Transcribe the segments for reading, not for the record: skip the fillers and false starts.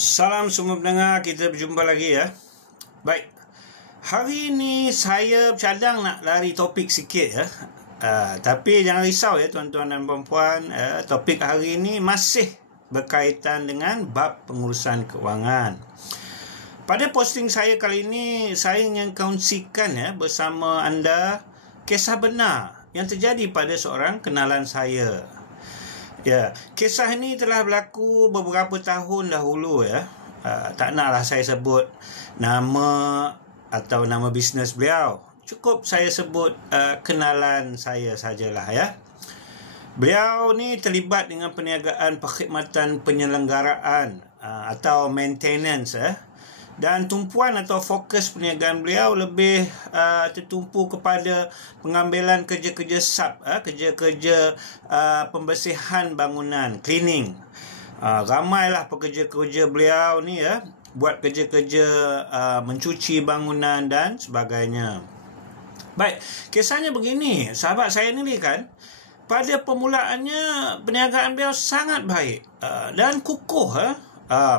Salam semua pendengar, kita berjumpa lagi ya. Baik, hari ini saya bercadang nak lari topik sikit ya. Tapi jangan risau ya tuan-tuan dan puan-puan, topik hari ini masih berkaitan dengan bab pengurusan kewangan. Pada posting saya kali ini, saya ingin kongsikan ya bersama anda kisah benar yang terjadi pada seorang kenalan saya. Ya, kisah ini telah berlaku beberapa tahun dahulu ya. Tak naklah saya sebut nama atau nama bisnes beliau. Cukup saya sebut kenalan saya sajalah ya. Beliau ni terlibat dengan perniagaan perkhidmatan penyelenggaraan atau maintenance ya. Dan tumpuan atau fokus perniagaan beliau lebih tertumpu kepada pengambilan kerja-kerja sub, kerja-kerja pembersihan bangunan, cleaning. Ramailah pekerja-kerja beliau ni ya, buat kerja-kerja mencuci bangunan dan sebagainya. Baik, kisahnya begini, sahabat saya ni kan, pada permulaannya perniagaan beliau sangat baik dan kukuh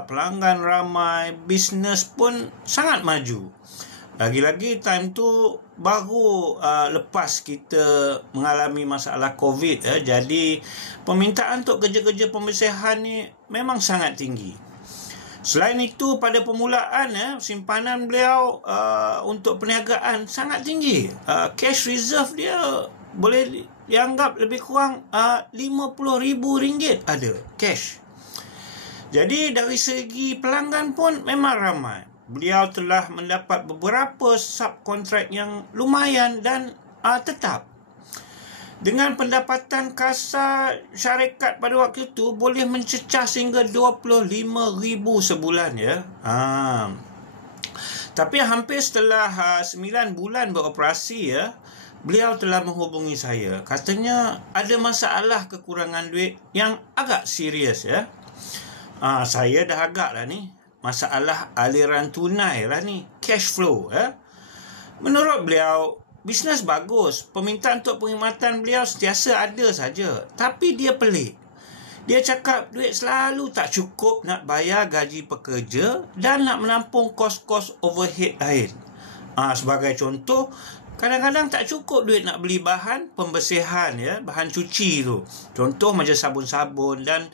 pelanggan ramai, bisnes pun sangat maju. Lagi-lagi time tu baru lepas kita mengalami masalah COVID jadi permintaan untuk kerja-kerja pembersihan ni memang sangat tinggi. Selain itu pada permulaan simpanan beliau untuk perniagaan sangat tinggi. Cash reserve dia boleh dianggap lebih kurang RM50,000 ada cash. Jadi dari segi pelanggan pun memang ramai. Beliau telah mendapat beberapa subkontrak yang lumayan dan tetap. Dengan pendapatan kasar syarikat pada waktu itu boleh mencecah sehingga RM25,000 sebulan ya. Tapi hampir setelah 9 bulan beroperasi ya, beliau telah menghubungi saya. Katanya ada masalah kekurangan duit yang agak serius ya. Saya dah agak lah ni. Masalah aliran tunai lah ni. Cash flow. Menurut beliau, bisnes bagus. Permintaan untuk perkhidmatan beliau sentiasa ada saja. Tapi dia pelik. Dia cakap duit selalu tak cukup nak bayar gaji pekerja dan nak menampung kos-kos overhead lain. Sebagai contoh, kadang-kadang tak cukup duit nak beli bahan pembersihan ya, bahan cuci tu. Contoh macam sabun-sabun dan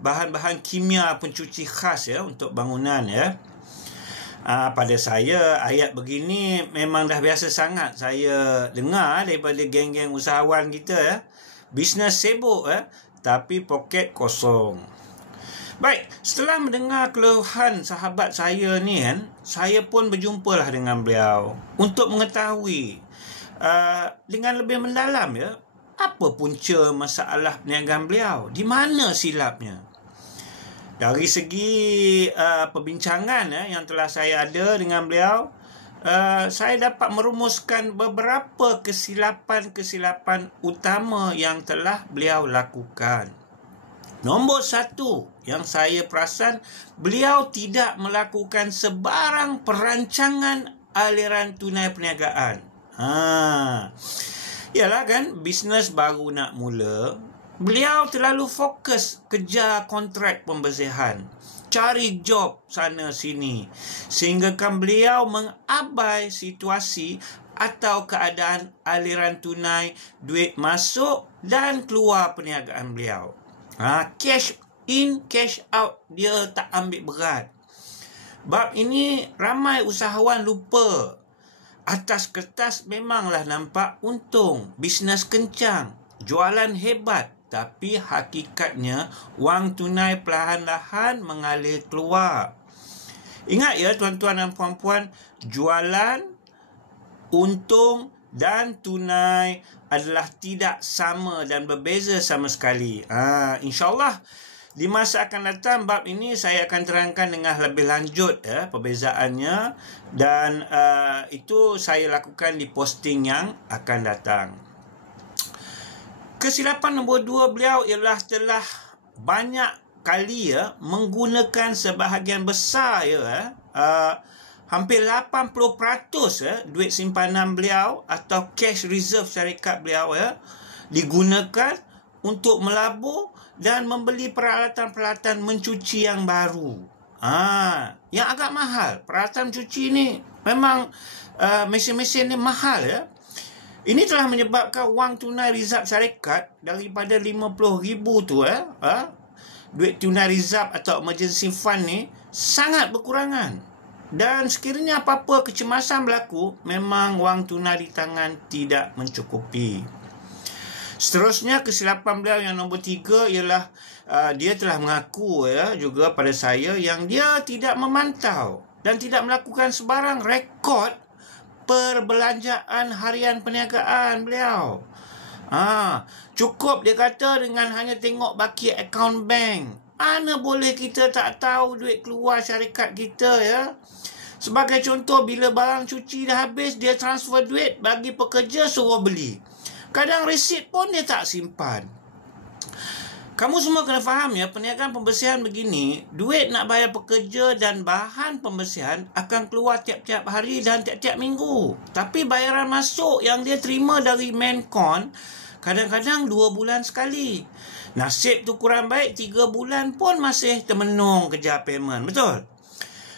bahan-bahan kimia pencuci khas ya untuk bangunan ya. Pada saya ayat begini memang dah biasa sangat saya dengar daripada geng-geng usahawan kita ya. Bisnes sibuk ya, tapi poket kosong. Baik, setelah mendengar keluhan sahabat saya ni kan, saya pun berjumpalah dengan beliau untuk mengetahui dengan lebih mendalam ya, apa punca masalah perniagaan beliau, di mana silapnya. Dari segi perbincangan yang telah saya ada dengan beliau, saya dapat merumuskan beberapa kesilapan-kesilapan utama yang telah beliau lakukan. Nombor satu yang saya perasan, beliau tidak melakukan sebarang perancangan aliran tunai perniagaan. Yalah kan, bisnes baru nak mula, beliau terlalu fokus kejar kontrak pembersihan, cari job sana sini, sehingga kan beliau mengabai situasi atau keadaan aliran tunai, duit masuk dan keluar perniagaan beliau. Cash in, cash out dia tak ambil berat. Bab ini ramai usahawan lupa. Atas kertas memanglah nampak untung, bisnes kencang, jualan hebat. Tapi hakikatnya wang tunai perlahan-lahan mengalir keluar. Ingat ya tuan-tuan dan puan-puan, jualan, untung dan tunai adalah tidak sama dan berbeza sama sekali. InsyaAllah di masa akan datang bab ini saya akan terangkan dengan lebih lanjut ya perbezaannya. Dan itu saya lakukan di posting yang akan datang. Kesilapan nombor 2 beliau ialah telah banyak kali menggunakan sebahagian besar hampir 80% duit simpanan beliau atau cash reserve syarikat beliau digunakan untuk melabur dan membeli peralatan-peralatan mencuci yang baru. Yang agak mahal. Peralatan cuci ni memang mesin-mesin ni mahal ya. Ini telah menyebabkan wang tunai Rizab syarikat daripada 50,000 tu duit tunai Rizab atau emergency fund ni sangat berkurangan. Dan sekiranya apa-apa kecemasan berlaku, memang wang tunai di tangan tidak mencukupi. Seterusnya, kesilapan beliau yang nombor 3 ialah dia telah mengaku juga pada saya yang dia tidak memantau dan tidak melakukan sebarang rekod perbelanjaan harian perniagaan beliau. Cukup dia kata dengan hanya tengok baki akaun bank. Mana boleh kita tak tahu duit keluar syarikat kita ya. Sebagai contoh, bila barang cuci dah habis, dia transfer duit bagi pekerja suruh beli. Kadang resit pun dia tak simpan. Kamu semua kena faham ya, perniagaan pembersihan begini, duit nak bayar pekerja dan bahan pembersihan akan keluar tiap-tiap hari dan tiap-tiap minggu. Tapi bayaran masuk yang dia terima dari Mancon kadang-kadang 2 bulan sekali. Nasib tu kurang baik, 3 bulan pun masih termenung kejar payment. Betul?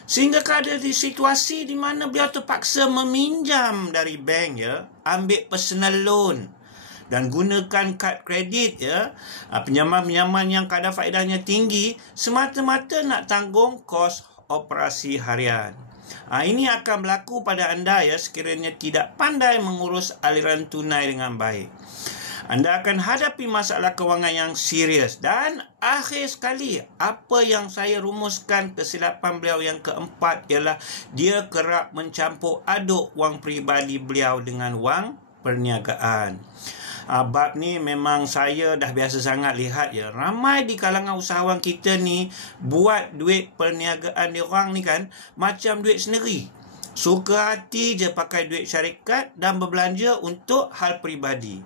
Sehingga ada di situasi di mana beliau terpaksa meminjam dari bank ya, ambil personal loan dan gunakan kad kredit ya, pinjaman-pinjaman yang kadar faedahnya tinggi semata-mata nak tanggung kos operasi harian. Ini akan berlaku pada anda ya sekiranya tidak pandai mengurus aliran tunai dengan baik. Anda akan hadapi masalah kewangan yang serius. Dan akhir sekali, apa yang saya rumuskan kesilapan beliau yang keempat ialah dia kerap mencampur aduk wang peribadi beliau dengan wang perniagaan. Bab ni memang saya dah biasa sangat lihat ya. Ramai di kalangan usahawan kita ni buat duit perniagaan diorang ni kan macam duit sendiri. Suka hati je pakai duit syarikat dan berbelanja untuk hal peribadi.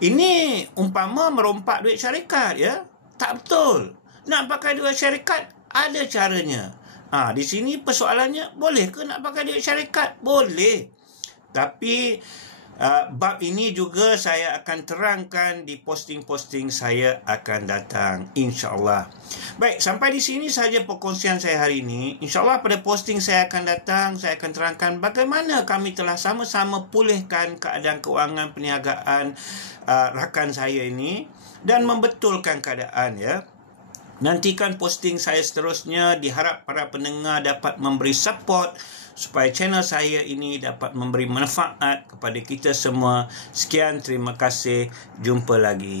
Ini umpama merompak duit syarikat ya. Tak betul. Nak pakai duit syarikat ada caranya. Di sini persoalannya, boleh ke nak pakai duit syarikat? Boleh. Tapi bab ini juga saya akan terangkan di posting-posting saya akan datang, insya-Allah. Baik, sampai di sini saja perkongsian saya hari ini. Insya-Allah pada posting saya akan datang, saya akan terangkan bagaimana kami telah sama-sama pulihkan keadaan kewangan perniagaan rakan saya ini dan membetulkan keadaan ya. Nantikan posting saya seterusnya, diharap para pendengar dapat memberi support supaya channel saya ini dapat memberi manfaat kepada kita semua. Sekian, terima kasih. Jumpa lagi.